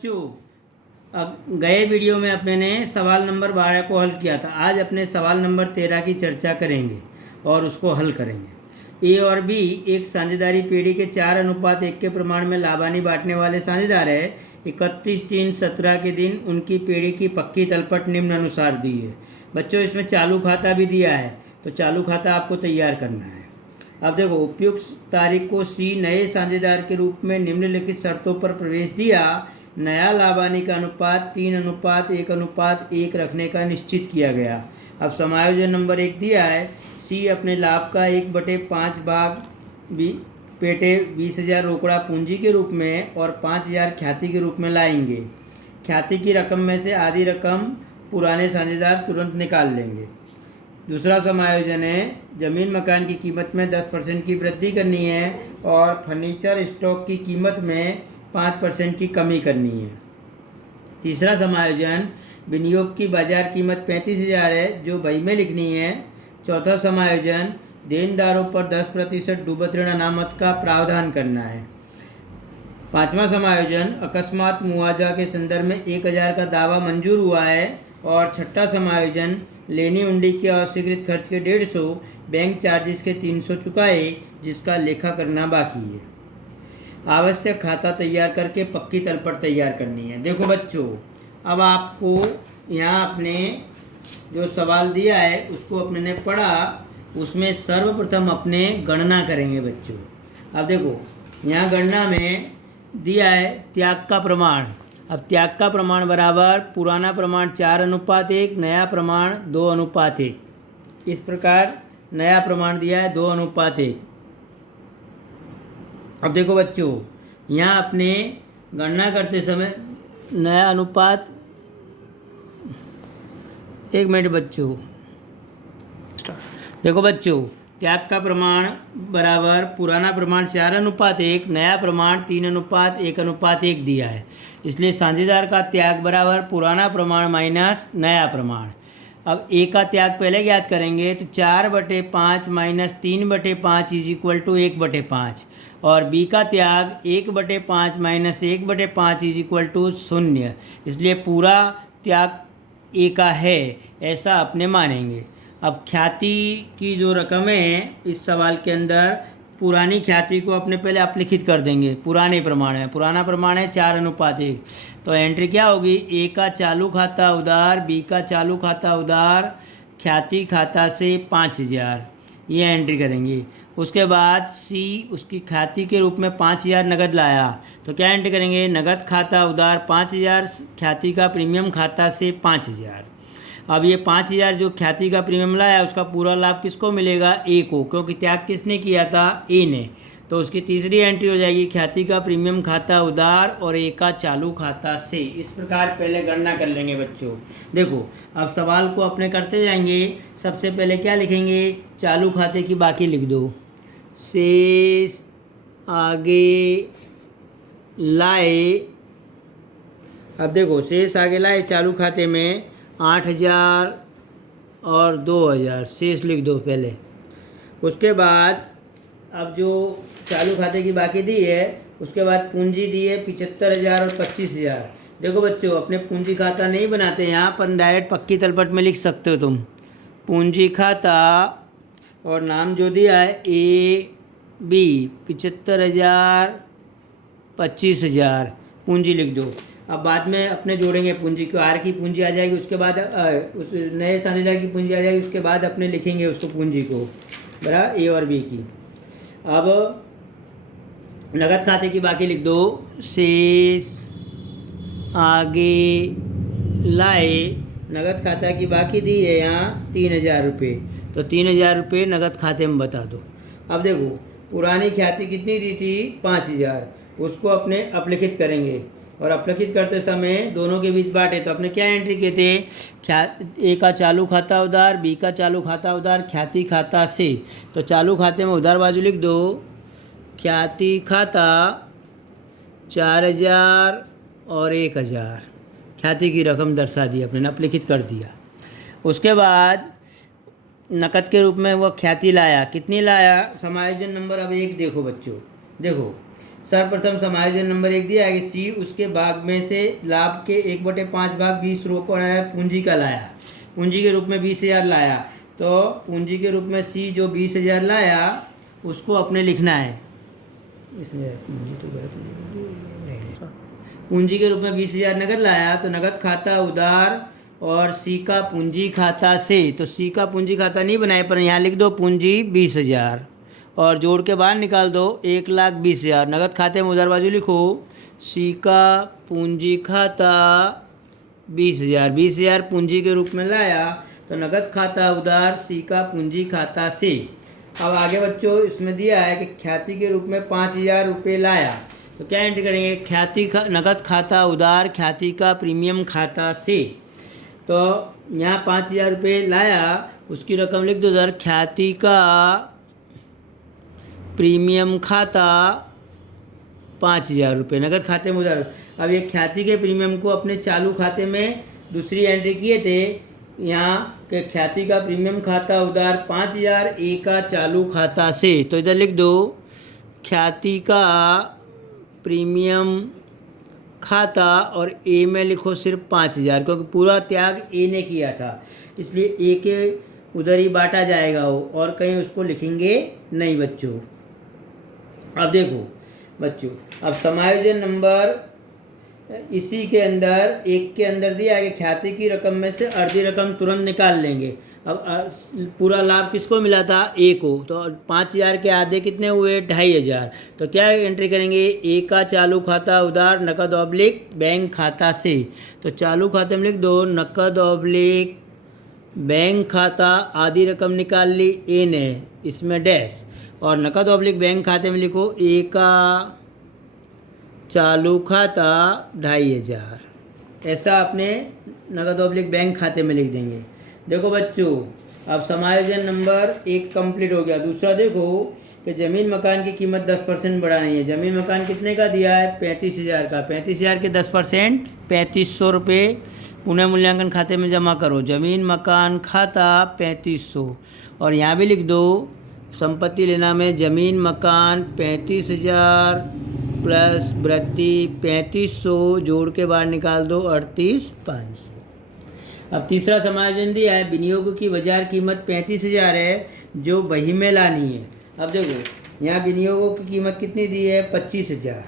बच्चों, अब गए वीडियो में अपने ने सवाल नंबर 12 को हल किया था। आज अपने सवाल नंबर 13 की चर्चा करेंगे और उसको हल करेंगे। ए और बी एक साझेदारी पीढ़ी के 4:1 के प्रमाण में लाभानी बांटने वाले साझेदार है। 31/3/17 के दिन उनकी पीढ़ी की पक्की तलपट निम्न अनुसार दी है। बच्चों, इसमें चालू खाता भी दिया है, तो चालू खाता आपको तैयार करना है। अब देखो, उपयुक्त तारीख को सी नए साझेदार के रूप में निम्नलिखित शर्तों पर प्रवेश दिया। नया लाभानी का अनुपात 3:1:1 रखने का निश्चित किया गया। अब समायोजन नंबर 1 दिया है। सी अपने लाभ का 1/5 भाग पेटे 20,000 रोकड़ा पूंजी के रूप में और 5,000 ख्याति के रूप में लाएंगे। ख्याति की रकम में से आधी रकम पुराने साझेदार तुरंत निकाल लेंगे। दूसरा समायोजन है, ज़मीन मकान की कीमत में 10% की वृद्धि करनी है और फर्नीचर स्टॉक की कीमत में 5% की कमी करनी है। तीसरा समायोजन, विनियोग की बाजार कीमत 35,000 है जो बही में लिखनी है। चौथा समायोजन, देनदारों पर 10% डूबत ऋण अनामत का प्रावधान करना है। पांचवा समायोजन, अकस्मात मुआवजा के संदर्भ में 1,000 का दावा मंजूर हुआ है। और छठा समायोजन, लेनी उंडी के अस्वीकृत खर्च के 150, बैंक चार्जेस के 300 चुकाए जिसका लेखा करना बाकी है। आवश्यक खाता तैयार करके पक्की तलपट तैयार करनी है। देखो बच्चों, अब आपको यहाँ अपने जो सवाल दिया है उसको अपने ने पढ़ा, उसमें सर्वप्रथम अपने गणना करेंगे बच्चों। अब देखो, यहाँ गणना में दिया है त्याग का प्रमाण। अब त्याग का प्रमाण बराबर पुराना प्रमाण 4:1, नया प्रमाण 2:1। इस प्रकार नया प्रमाण दिया है 2:1। अब देखो बच्चों, यहाँ अपने गणना करते समय नया अनुपात, एक मिनट बच्चों, देखो बच्चों, त्याग का प्रमाण बराबर पुराना प्रमाण 4:1, नया प्रमाण 3:1:1 दिया है। इसलिए साझेदार का त्याग बराबर पुराना प्रमाण माइनस नया प्रमाण। अब ए का त्याग पहले ज्ञात करेंगे, तो 4/5 माइनस 3/5 = 1/5। और बी का त्याग 1/5 माइनस 1/5 = 0। इसलिए पूरा त्याग ए का है, ऐसा अपने मानेंगे। अब ख्याति की जो रकम है इस सवाल के अंदर, पुरानी ख्याति को अपने पहले अपलिखित कर देंगे। पुराने प्रमाण है, पुराना प्रमाण है 4:1। तो एंट्री क्या होगी, ए का चालू खाता उधार, बी का चालू खाता उधार, ख्याति खाता से 5,000, ये एंट्री करेंगे। उसके बाद सी उसकी ख्याति के रूप में 5,000 नगद लाया, तो क्या एंट्री करेंगे, नगद खाता उधार 5,000, ख्याति का प्रीमियम खाता से 5,000। अब ये 5,000 जो ख्याति का प्रीमियम लाया उसका पूरा लाभ किसको मिलेगा, ए को, क्योंकि त्याग किसने किया था, ए ने। तो उसकी तीसरी एंट्री हो जाएगी ख्याति का प्रीमियम खाता उधार और ए का चालू खाता से। इस प्रकार पहले गणना कर लेंगे बच्चों। देखो, अब सवाल को अपने करते जाएंगे। सबसे पहले क्या लिखेंगे, चालू खाते की बाकी लिख दो, शेष आगे लाए। अब देखो, शेष आगे लाए चालू खाते में 8,000 और 2,000 शेष लिख दो पहले। उसके बाद अब जो चालू खाते की बाकी दी है उसके बाद पूंजी दी है 75,000 और 25,000। देखो बच्चों, अपने पूंजी खाता नहीं बनाते यहाँ पर, डायरेक्ट पक्की तलपट में लिख सकते हो तुम। पूंजी खाता और नाम जो दिया है ए बी, 75,000 25,000 पूंजी लिख दो। अब बाद में अपने जोड़ेंगे पूंजी को, आर की पूंजी आ जाएगी, उसके बाद उस नए साझेदार की पूंजी आ जाएगी, उसके बाद अपने लिखेंगे उसको पूंजी को बराबर ए और बी की। अब नगद खाते की बाकी लिख दो, शेष आगे लाए। नगद खाता की बाकी दी है यहाँ 3,000 रुपये, तो 3,000 रुपये नगद खाते में बता दो। अब देखो, पुरानी ख्याति कितनी दी थी, 5,000, उसको अपने अपलिखित करेंगे और अपलिखित करते समय दोनों के बीच बांटे। तो अपने क्या एंट्री किए थे, ए का चालू खाता उधार, बी का चालू खाता उधार, ख्याति खाता से। तो चालू खाते में उधार बाजू लिख दो, ख्याति खाता 4,000 और 1,000, ख्याति की रकम दर्शा दी, अपने अपलिखित कर दिया। उसके बाद नकद के रूप में वह ख्याति लाया, कितनी लाया, समायोजन नंबर अब 1 देखो बच्चों। देखो, सर्वप्रथम समायोजन नंबर 1 दिया है कि सी उसके भाग में से लाभ के 1/5 भाग 20 रो को पूंजी का लाया, पूंजी के रूप में 20,000 लाया। तो पूंजी के रूप में सी जो 20,000 लाया उसको अपने लिखना है, इसमें पूंजी तो गलत नहीं, पूंजी के रूप में 20,000 नगद लाया तो नगद खाता उधार और सी का पूंजी खाता से, तो सी का पूंजी खाता नहीं बनाए पर यहाँ लिख दो पूंजी 20,000 और जोड़ के बाहर निकाल दो 1,20,000। नगद खाते में उधार बाजू लिखो सी का पूंजी खाता 20,000, 20,000 पूंजी के रूप में लाया तो नगद खाता उधार सी का पूंजी खाता से। अब आगे बच्चों इसमें दिया है कि ख्याति के रूप में 5,000 रुपये लाया, तो क्या एंट्री करेंगे, ख्याति नगद खाता उधार ख्याति का प्रीमियम खाता से। तो यहाँ 5,000 रुपये लाया, उसकी रकम लिख दो उधर, ख्याति का प्रीमियम खाता 5,000 रुपये नगद खाते में उधार। अब ये ख्याति के प्रीमियम को अपने चालू खाते में दूसरी एंट्री किए थे यहाँ के ख्याति का प्रीमियम खाता उधार 5,000 ए का चालू खाता से, तो इधर लिख दो ख्याति का प्रीमियम खाता और ए में लिखो सिर्फ 5,000, क्योंकि पूरा त्याग ए ने किया था इसलिए ए के उधर ही बांटा जाएगा वो, और कहीं उसको लिखेंगे नहीं बच्चों। अब देखो बच्चों, अब समायोजन नंबर इसी के अंदर एक के अंदर दिया है कि ख्याति की रकम में से आधी रकम तुरंत निकाल लेंगे। अब पूरा लाभ किसको मिला था, ए को, तो 5,000 के आधे कितने हुए 2,500। तो क्या एंट्री करेंगे, ए का चालू खाता उधार नकद ऑब्लिक बैंक खाता से। तो चालू खाते में लिख दो नकद ऑब्लिक बैंक खाता, आधी रकम निकाल ली ए ने, इसमें डैश, और नकद ऑब्लिक बैंक खाते में लिखो ए का चालू खाता 2,500। ऐसा अपने नकद ऑब्लिक बैंक खाते में लिख देंगे। देखो बच्चों, अब समायोजन नंबर 1 कंप्लीट हो गया। दूसरा देखो कि ज़मीन मकान की कीमत 10% बढ़ानी है। ज़मीन मकान कितने का दिया है, 35,000 का। 35,000 के 10% 3,500 रुपये पुनः मूल्यांकन खाते में जमा करो। ज़मीन मकान खाता 3,500, और यहाँ भी लिख दो संपत्ति लेना में ज़मीन मकान 35,000 प्लस वृद्धि 3,500, जोड़ के बाहर निकाल दो 38,500। अब तीसरा समायोजन दिया है, विनियोग की बाजार कीमत 35,000 है जो बही में लानी है। अब देखो यहाँ विनियोगों की कीमत कितनी दी है, 25,000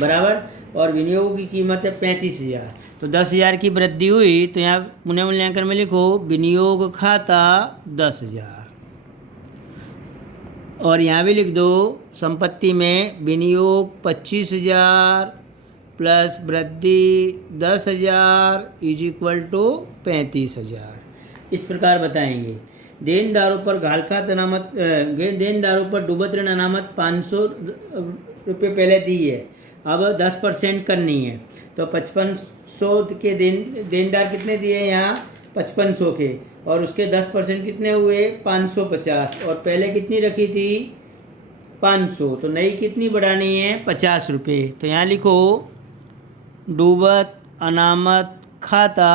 बराबर, और विनियोगों की कीमत है 35,000, तो 10,000 की वृद्धि हुई। तो यहाँ पुनः मूल्यांकन में लिखो विनियोग खाता 10,000, और यहाँ भी लिख दो संपत्ति में विनियोग 25,000 प्लस वृद्धि 10,000 इज इक्वल टू 35,000। इस प्रकार बताएंगे। देनदारों पर घालखात अनामत, देनदारों पर डूबत ऋण अनामत 500 रुपये पहले दी है, अब 10% करनी है। तो 5500 के देनदार कितने दिए यहाँ 5500 के, और उसके 10% कितने हुए 550, और पहले कितनी रखी थी 500, तो नई कितनी बढ़ानी है 50 रुपये। तो यहाँ लिखो डूबत अनामत खाता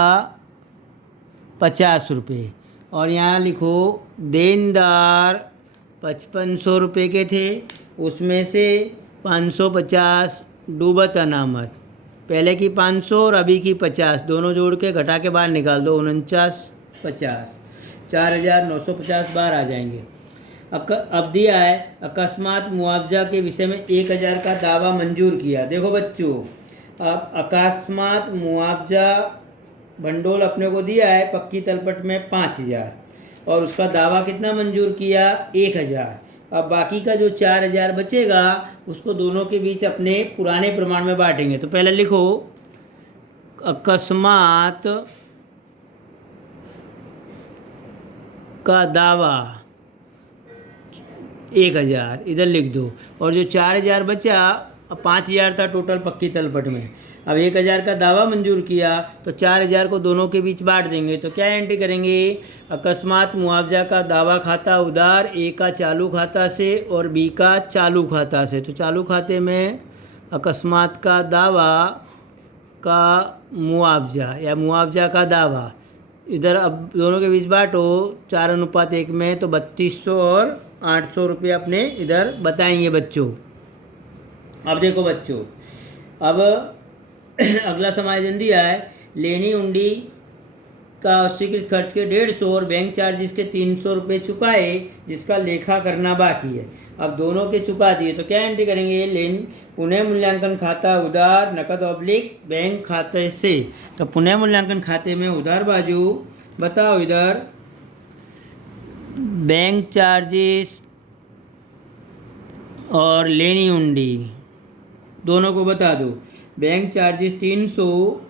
50 रुपये, और यहाँ लिखो देनदार 5500 रुपये के थे, उसमें से 550 डूबत अनामत, पहले की 500 और अभी की 50, दोनों जोड़ के घटा के बाहर निकाल दो 49,50, 4,950 बाहर आ जाएंगे। अब दिया है अकस्मात मुआवजा के विषय में 1,000 का दावा मंजूर किया। देखो बच्चों, अब अकस्मात मुआवजा भंडोल अपने को दिया है पक्की तलपट में 5,000, और उसका दावा कितना मंजूर किया 1,000। अब बाकी का जो 4,000 बचेगा उसको दोनों के बीच अपने पुराने प्रमाण में बांटेंगे। तो पहले लिखो अकस्मात का दावा 1,000 इधर लिख दो, और जो 4,000 बचा, 5,000 था टोटल पक्की तलपट में, अब 1,000 का दावा मंजूर किया तो 4,000 को दोनों के बीच बांट देंगे। तो क्या एंट्री करेंगे, अकस्मात मुआवजा का दावा खाता उधार ए का चालू खाता से और बी का चालू खाता से। तो चालू खाते में अकस्मात का दावा का मुआवजा या मुआवजा का दावा, इधर अब दोनों के बीच बांटो 4:1 में, तो 3,200 और 800 रुपये अपने इधर बताएंगे बच्चों। अब देखो बच्चों, अब अगला समायोजन दिया है, लेनी हुंडी का स्वीकृत खर्च के 150 और बैंक चार्जेस के 300 रुपये चुकाए, जिसका लेखा करना बाकी है। अब दोनों के चुका दिए तो क्या एंट्री करेंगे, लेन पुनः मूल्यांकन खाता उधार नकद ऑब्लिक बैंक खाते से। तो पुनः मूल्यांकन खाते में उधार बाजू बताओ, इधर बैंक चार्जेस और लेनी हुंडी दोनों को बता दो। बैंक चार्जेस 300,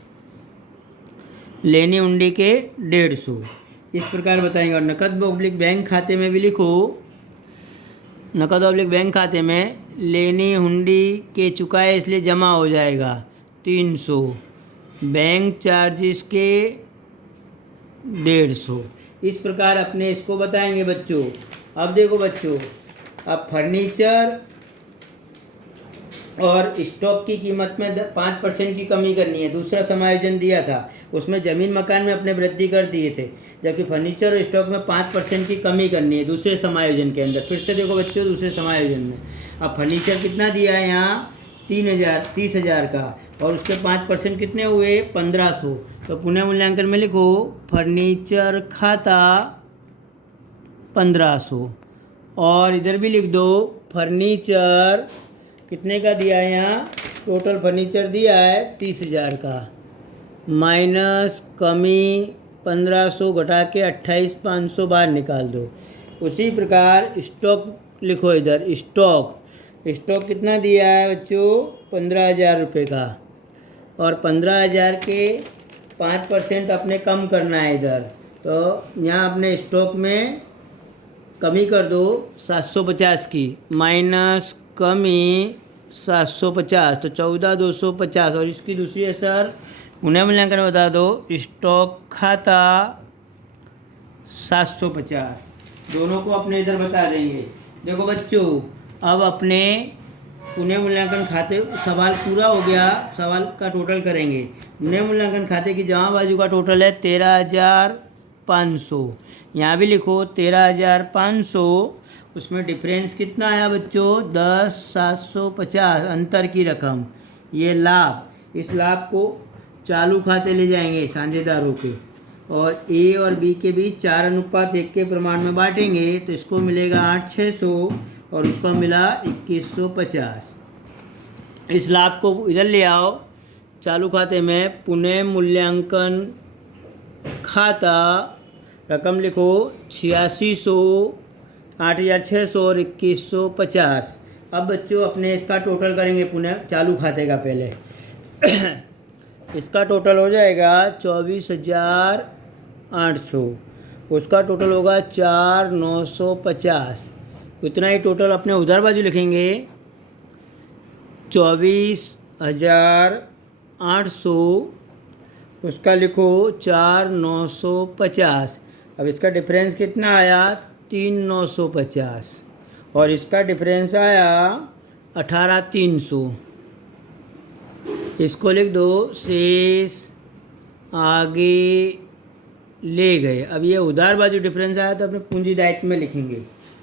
लेनी हुंडी के 150, इस प्रकार बताएंगे। और नकद ऑब्लिक बैंक खाते में भी लिखो, नकद ऑब्लिक बैंक खाते में लेनी हुंडी के चुकाए इसलिए जमा हो जाएगा 300, बैंक चार्जेस के 150, इस प्रकार अपने इसको बताएंगे बच्चों। अब देखो बच्चों, अब फर्नीचर और स्टॉक की कीमत में 5% की कमी करनी है। दूसरा समायोजन दिया था, उसमें ज़मीन मकान में अपने वृद्धि कर दिए थे, जबकि फर्नीचर और स्टॉक में 5% की कमी करनी है दूसरे समायोजन के अंदर। फिर से देखो बच्चों, दूसरे समायोजन में अब फर्नीचर कितना दिया है यहाँ 30,000 का, और उसके 5% कितने हुए 1500। तो पुनः मूल्यांकन में लिखो फर्नीचर खाता 1500, और इधर भी लिख दो फर्नीचर कितने का दिया है, यहाँ टोटल फर्नीचर दिया है 30,000 का, माइनस कमी 1500 घटा के 28,500 बाहर निकाल दो। उसी प्रकार स्टॉक लिखो, इधर स्टॉक कितना दिया है बच्चों 15,000 रुपये का, और 15,000 के 5% अपने कम करना है इधर। तो यहाँ अपने स्टॉक में कमी कर दो 750 की, माइनस कमी 750, तो 14,250। और इसकी दूसरी असर पुनः मूल्यांकन बता दो, स्टॉक खाता 750, दोनों को अपने इधर बता देंगे। देखो बच्चों, अब अपने पुनः मूल्यांकन खाते सवाल पूरा हो गया, सवाल का टोटल करेंगे। पुनः मूल्यांकन खाते की जमा बाजू का टोटल है 13,500, यहाँ भी लिखो 13,500, उसमें डिफरेंस कितना आया बच्चों 10,750, अंतर की रकम। ये लाभ, इस लाभ को चालू खाते ले जाएंगे साझेदारों के, और ए और बी के बीच 4:1 के प्रमाण में बांटेंगे, तो इसको मिलेगा 8,600 और उसको मिला 2,150। इस लाभ को इधर ले आओ चालू खाते में, पुनः मूल्यांकन खाता रकम लिखो 8600, 8,600 और 2,150। अब बच्चों अपने इसका टोटल करेंगे पुनः चालू खाते का पहले। इसका टोटल हो जाएगा 24,800, उसका टोटल होगा 4,950, इतना ही टोटल अपने उधर बाजू लिखेंगे 24,800, उसका लिखो 4,950। अब इसका डिफरेंस कितना आया 3,950, और इसका डिफरेंस आया 18,300। इसको लिख दो शेष आगे ले गए। अब ये उधार बाजू डिफरेंस आया तो अपने पूंजी दायित्व में लिखेंगे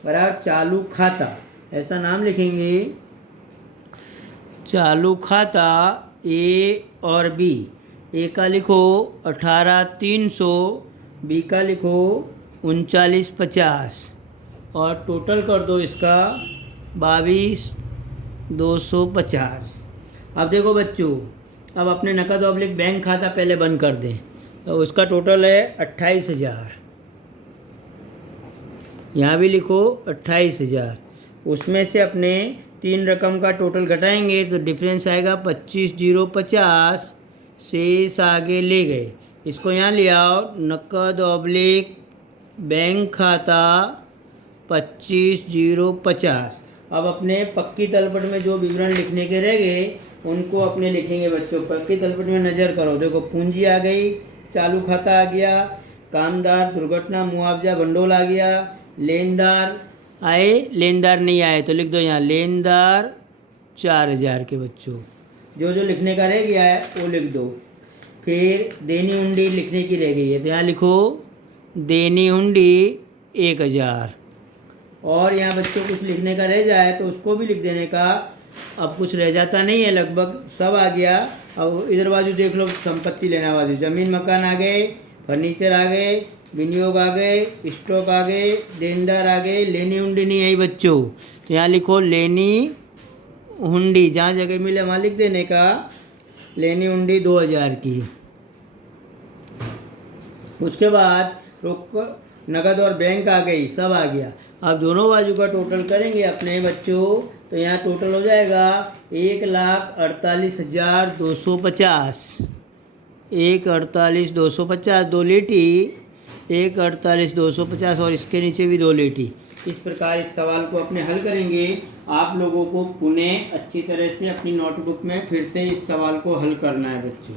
बराबर चालू खाता, ऐसा नाम लिखेंगे चालू खाता ए और बी। ए का लिखो 18,300, बी का लिखो 39,50, और टोटल कर दो इसका 22,250। अब देखो बच्चों, अब अपने नकद ऑब्लिक बैंक खाता पहले बंद कर दें, तो उसका टोटल है 28,000, यहाँ भी लिखो 28,000। उसमें से अपने 3 रकम का टोटल घटाएंगे तो डिफरेंस आएगा 25,050, शेष आगे ले गए। इसको यहाँ ले आओ, नकद ऑब्लिक बैंक खाता 25,050। अब अपने पक्की तलपट में जो विवरण लिखने के रह गए उनको अपने लिखेंगे बच्चों। पक्की तलपट में नज़र करो, देखो पूंजी आ गई, चालू खाता आ गया, कामदार दुर्घटना मुआवजा भंडोल आ गया, लेनदार आए, लेनदार नहीं आए तो लिख दो यहाँ लेनदार 4,000 के बच्चों। जो जो लिखने का रह गया है वो लिख दो। फिर देनी हुंडी लिखने की रह गई है तो यहाँ लिखो देनी हुंडी 1,000। और यहाँ बच्चों कुछ लिखने का रह जाए तो उसको भी लिख देने का, अब कुछ रह जाता नहीं है, लगभग सब आ गया। अब इधर बाजू देख लो, संपत्ति लेना बाजू, ज़मीन मकान आ गए, फर्नीचर आ गए, विनियोग आ गए, स्टॉक आ गए, देनदार आ गए, लेनी हुंडी नहीं आई बच्चों, तो यहाँ लिखो लेनी हुंडी, जहाँ जगह मिले वहाँ लिख देने का लेनी हुंडी 2000 की। उसके बाद रोक नगद और बैंक आ गई, सब आ गया। अब दोनों बाजू का टोटल करेंगे अपने बच्चों, तो यहाँ टोटल हो जाएगा 1,48,250, 1,48,250, 2 लीटी, 1,48,250 और इसके नीचे भी 2 लीटी। इस प्रकार इस सवाल को अपने हल करेंगे। आप लोगों को पुनः अच्छी तरह से अपनी नोटबुक में फिर से इस सवाल को हल करना है बच्चों।